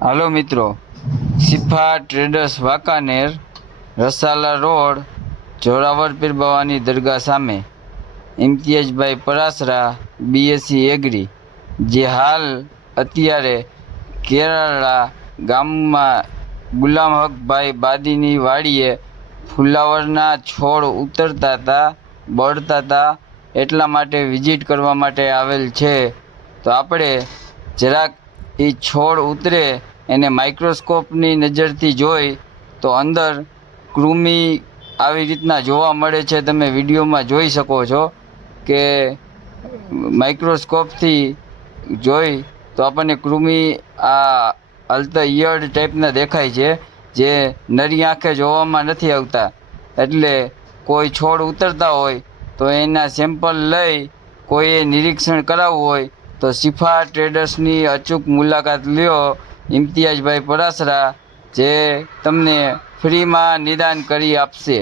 હાલો મિત્રો. Sifa traders Wankaner, Rasala road Zorawar Pir Bhavani દરગાહ સામે. ઇમ્તિયાજભાઈ પરાસરા, બીએસસી એગ્રી. જે હાલ અત્યારે કેરાળા ગામમાં ગુલામ હકભાઈ બાદીની વાડીએ ફુલાવરના છોડ ઉતરતા હતા બળતા હતા એટલા માટે વિઝિટ કરવા માટે આવેલ છે. તો આપણે જરાક એ છોડ ઉતરે, એને માઇક્રોસ્કોપની નજરથી જોઈ, તો અંદર કૃમિ આવી રીતના જોવા મળે છે. તમે વિડીયોમાં જોઈ શકો છો કે માઇક્રોસ્કોપથી જોઈ, તો આપણને કૃમિ આ હલતા ઈયળ ટાઈપના દેખાય છે, જે નરી આંખે જોવામાં નથી આવતા. એટલે કોઈ છોડ ઉતરતા હોય, તો એના સેમ્પલ લઈ, કોઈએ નિરીક્ષણ કરાવવું હોય તો શિફા ટ્રેડર્સની અચૂક મુલાકાત લ્યો ઇમ્તિયાજભાઈ પરાસરા જે તમને ફ્રીમાં નિદાન કરી આપશે.